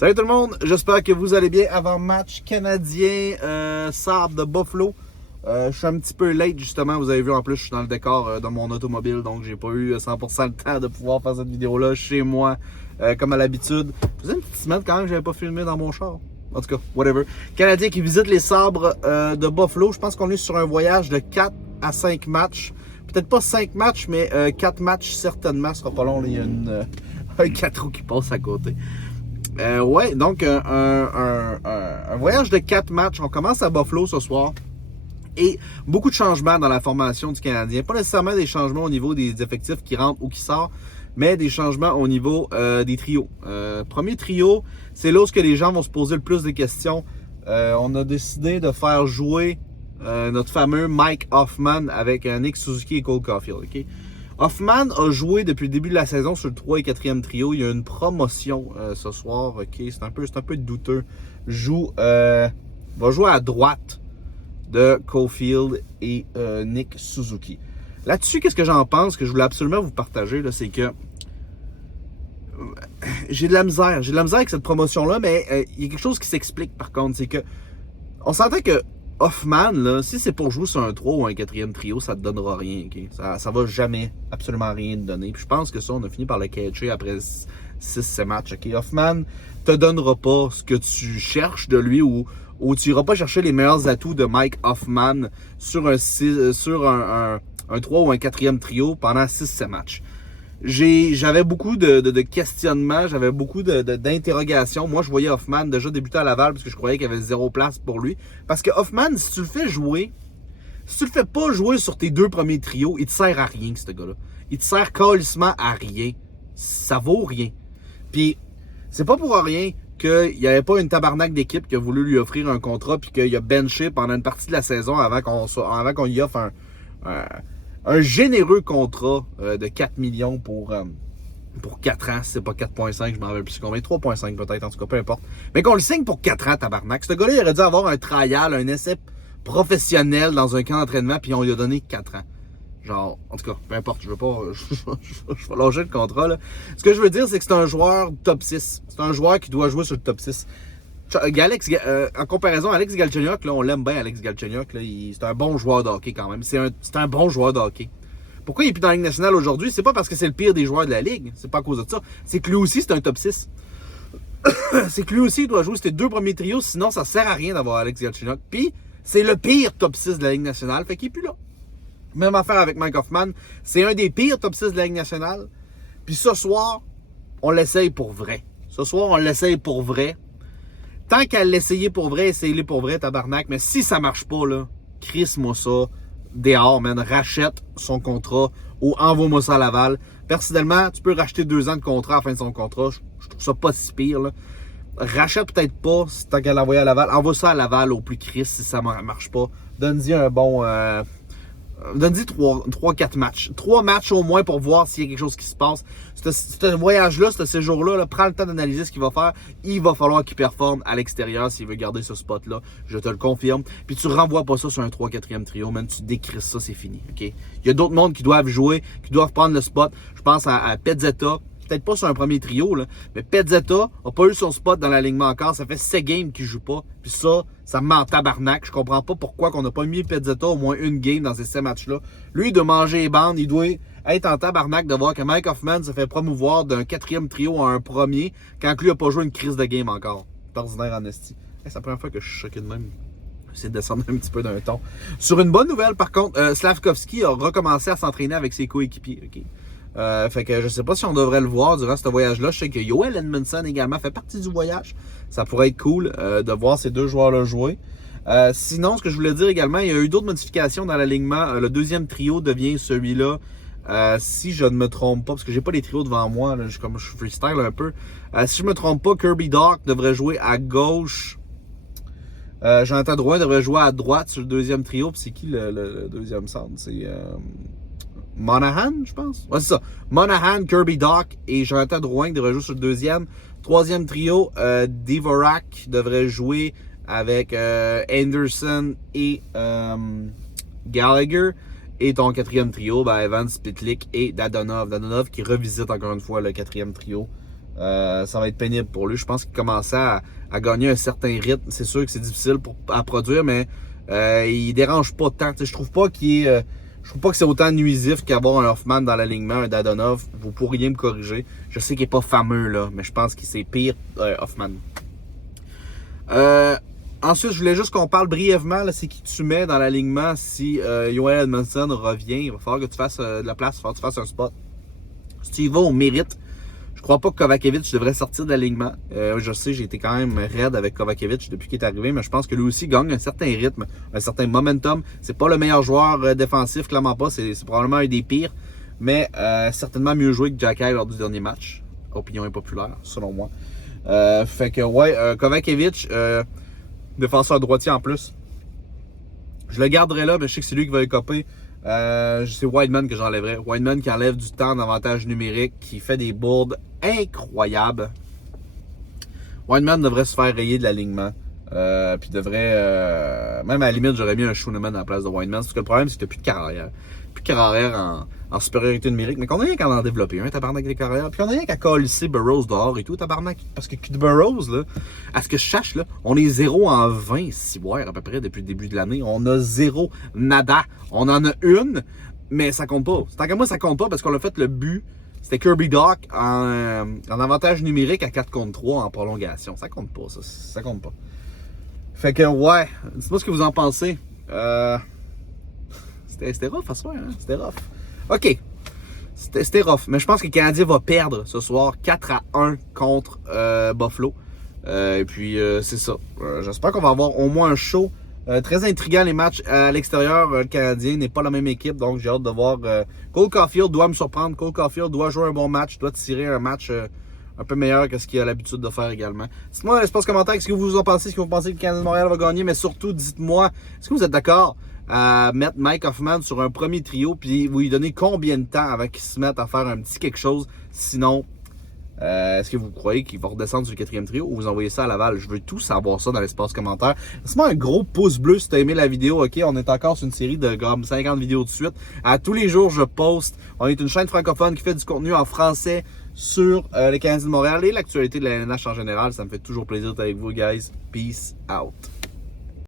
Salut tout le monde, j'espère que vous allez bien. Avant-match canadien Sabres de Buffalo. Je suis un petit peu late justement, vous avez vu en plus je suis dans le décor de mon automobile, donc j'ai pas eu 100% le temps de pouvoir faire cette vidéo-là chez moi comme à l'habitude. Ça faisait une petite semaine quand même que j'avais pas filmé dans mon char. En tout cas, whatever. Canadien qui visite les Sabres de Buffalo. Je pense qu'on est sur un voyage de 4 à 5 matchs. Peut-être pas 5 matchs, mais 4 matchs certainement. Ce sera pas long, là, il y a un 4 roues qui passe à côté. Ouais, donc un voyage de 4 matchs. On commence à Buffalo ce soir. Et beaucoup de changements dans la formation du Canadien. Pas nécessairement des changements au niveau des effectifs qui rentrent ou qui sortent, mais des changements au niveau des trios. Premier trio, c'est là où les gens vont se poser le plus de questions. On a décidé de faire jouer notre fameux Mike Hoffman avec Nick Suzuki et Cole Caulfield. Okay? Hoffman a joué depuis le début de la saison sur le 3 et 4e trio. Il y a une promotion ce soir. Okay? C'est un peu douteux. Va jouer à droite de Caulfield et Nick Suzuki. Là-dessus, qu'est-ce que j'en pense, que je voulais absolument vous partager, là, c'est que j'ai de la misère. J'ai de la misère avec cette promotion-là, mais il y a quelque chose qui s'explique par contre, c'est que on s'entend que Hoffman, là, si c'est pour jouer sur un 3 ou un 4e trio, ça te donnera rien. Okay? Ça va jamais absolument rien te donner. Puis je pense que ça, on a fini par le catcher après 6-7 matchs. Okay? Hoffman te donnera pas ce que tu cherches de lui ou tu n'iras pas chercher les meilleurs atouts de Mike Hoffman sur un 3 ou un 4e trio pendant 6-7 matchs. J'avais beaucoup de questionnements, j'avais beaucoup d'interrogations. Moi, je voyais Hoffman déjà débuter à Laval parce que je croyais qu'il y avait 0 place pour lui. Parce que Hoffman, si tu le fais jouer, si tu le fais pas jouer sur tes 2 premiers trios, il te sert à rien, ce gars-là. Il te sert calissement à rien. Ça vaut rien. Puis, c'est pas pour rien qu'il n'y avait pas une tabarnak d'équipe qui a voulu lui offrir un contrat puis qu'il a benché pendant une partie de la saison avant qu'on y offre un généreux contrat de 4 millions pour 4 ans. C'est pas 4.5, je m'en rappelle plus combien. 3.5 peut-être, en tout cas, peu importe. Mais qu'on le signe pour 4 ans, tabarnak. Ce gars-là, il aurait dû avoir un trial, un essai professionnel dans un camp d'entraînement puis on lui a donné 4 ans. Genre, en tout cas, peu importe, je vais lâcher le contrat, là. Ce que je veux dire, c'est que c'est un joueur top 6. C'est un joueur qui doit jouer sur le top 6. En comparaison, Alex Galchenyuk, là, on l'aime bien, Alex Galchenyuk, c'est un bon joueur de hockey quand même. C'est un bon joueur de hockey. Pourquoi il n'est plus dans la Ligue nationale aujourd'hui? C'est pas parce que c'est le pire des joueurs de la Ligue. C'est pas à cause de ça. C'est que lui aussi, c'est un top 6. C'est que lui aussi, il doit jouer ses 2 premiers trios, sinon ça sert à rien d'avoir Alex Galchenyuk. Puis, c'est le pire top 6 de la Ligue nationale, fait qu'il n'est plus là. Même affaire avec Mike Hoffman. C'est un des pires top 6 de la Ligue nationale. Puis ce soir, on l'essaye pour vrai. Ce soir, on l'essaye pour vrai. Tant qu'à l'essayer pour vrai, essayez-le pour vrai, tabarnak. Mais si ça marche pas, là, crisse-moi ça. Dehors, man. Rachète son contrat ou envoie-moi ça à Laval. Personnellement, tu peux racheter 2 ans de contrat à la fin de son contrat. Je trouve ça pas si pire, là. Rachète peut-être pas, tant qu'à l'envoyer à Laval. Envoie ça à Laval au plus crisse si ça marche pas. Donne-y un bon... Donne-y 3-4 matchs. 3 matchs au moins pour voir s'il y a quelque chose qui se passe. Ce voyage-là, ce séjour-là, là, prends le temps d'analyser ce qu'il va faire. Il va falloir qu'il performe à l'extérieur s'il veut garder ce spot-là. Je te le confirme. Puis tu renvoies pas ça sur un 3-4e trio, man. Tu décrisses ça, c'est fini. Okay? Il y a d'autres mondes qui doivent jouer, qui doivent prendre le spot. Je pense à Pezzetta. Peut-être pas sur un premier trio, là, mais Pezzetta n'a pas eu son spot dans l'alignement encore. Ça fait 7 games qu'il joue pas. Puis ça me ment en tabarnak. Je comprends pas pourquoi qu'on n'a pas mis Pezzetta au moins une game dans ces 7 matchs-là. Lui, il doit manger les bandes. Il doit être en tabarnak de voir que Mike Hoffman se fait promouvoir d'un 4e trio à un premier quand lui n'a pas joué une crise de game encore. C'est ordinaire en esti. C'est la première fois que je suis choqué de même. J'essaie de descendre un petit peu d'un ton. Sur une bonne nouvelle, par contre, Slavkovski a recommencé à s'entraîner avec ses coéquipiers. Okay? Fait que je sais pas si on devrait le voir durant ce voyage-là. Je sais que Joel Edmondson également fait partie du voyage. Ça pourrait être cool de voir ces 2 joueurs-là jouer. Sinon, ce que je voulais dire également, il y a eu d'autres modifications dans l'alignement. Le 2e trio devient celui-là. Si je ne me trompe pas, parce que j'ai pas les trios devant moi, là, je freestyle un peu. Si je me trompe pas, Kirby Dach devrait jouer à gauche. Jonathan Drouin devrait jouer à droite sur le 2e trio. Puis c'est qui le 2e centre? C'est... Monahan, je pense. Ouais, c'est ça. Monahan, Kirby Dach et Jonathan Drouin devraient jouer sur le 2e. 3e trio, Dvorak devrait jouer avec Anderson et Gallagher. Et ton 4e trio, Evans, Pitlick et Dadonov. Dadonov qui revisite encore une fois le 4e trio Ça va être pénible pour lui. Je pense qu'il commençait à gagner un certain rythme. C'est sûr que c'est difficile à produire, mais il dérange pas tant. T'sais, je trouve pas je trouve pas que c'est autant nuisif qu'avoir un Hoffman dans l'alignement, un Dadonov. Vous pourriez me corriger. Je sais qu'il est pas fameux, là, mais je pense que c'est pire Hoffman. Ensuite, je voulais juste qu'on parle brièvement, c'est qui tu mets dans l'alignement si Joel Edmondson revient. Il va falloir que tu fasses de la place, il va falloir que tu fasses un spot. Si tu y vas au mérite, je crois pas que Kovacevic devrait sortir de l'alignement. Je sais, j'ai été quand même raide avec Kovacevic depuis qu'il est arrivé, mais je pense que lui aussi gagne un certain rythme, un certain momentum. C'est pas le meilleur joueur défensif, clairement pas. C'est probablement un des pires, mais certainement mieux joué que Jacky lors du dernier match. Opinion impopulaire, selon moi. Fait que, ouais, Kovacevic, défenseur droitier en plus. Je le garderai là, mais je sais que c'est lui qui va écoper. C'est Wideman que j'enlèverais. Wideman qui enlève du temps d'avantage numérique, qui fait des bourdes incroyables. Wideman devrait se faire rayer de l'alignement. Puis devrait... même à la limite, j'aurais mis un Schooneman à la place de Wideman. Parce que le problème, c'est que t'as plus de carrière. Plus de carrière en supériorité numérique. Mais qu'on a rien qu'à en développer un, tabarnak des carrières. Puis qu'on a rien qu'à colisser Burroughs dehors et tout, tabarnak. Parce que Burroughs, là, à ce que je cherche, là, on est 0 en 20 ciboires à peu près depuis le début de l'année. On a 0 nada. On en a une, mais ça compte pas. Tant qu'à moi, ça compte pas parce qu'on a fait le but. C'était Kirby Dach en avantage numérique à 4 contre 3 en prolongation. Ça compte pas, ça. Ça compte pas. Fait que, ouais. Dites-moi ce que vous en pensez. C'était rough à soir, hein? C'était rough. OK. C'était rough. Mais je pense que le Canadien va perdre ce soir 4-1 contre Buffalo. Et puis, c'est ça. J'espère qu'on va avoir au moins un show. Très intriguant les matchs à l'extérieur. Le Canadien n'est pas la même équipe, donc j'ai hâte de voir. Cole Caulfield doit me surprendre. Cole Caulfield doit jouer un bon match, doit tirer un match un peu meilleur que ce qu'il a l'habitude de faire également. Dites-moi dans l'espace commentaire ce que vous en pensez, ce que vous pensez que le Canadien de Montréal va gagner, mais surtout dites-moi, est-ce que vous êtes d'accord à mettre Mike Hoffman sur un premier trio, puis vous lui donnez combien de temps avant qu'il se mette à faire un petit quelque chose, sinon... est-ce que vous croyez qu'il va redescendre sur le 4e trio ou vous envoyez ça à Laval? Je veux tout savoir ça dans l'espace commentaire. Laisse-moi un gros pouce bleu si tu as aimé la vidéo. OK, on est encore sur une série de comme 50 vidéos de suite. À tous les jours, je poste. On est une chaîne francophone qui fait du contenu en français sur les Canadiens de Montréal et l'actualité de la LNH en général. Ça me fait toujours plaisir d'être avec vous, guys. Peace out.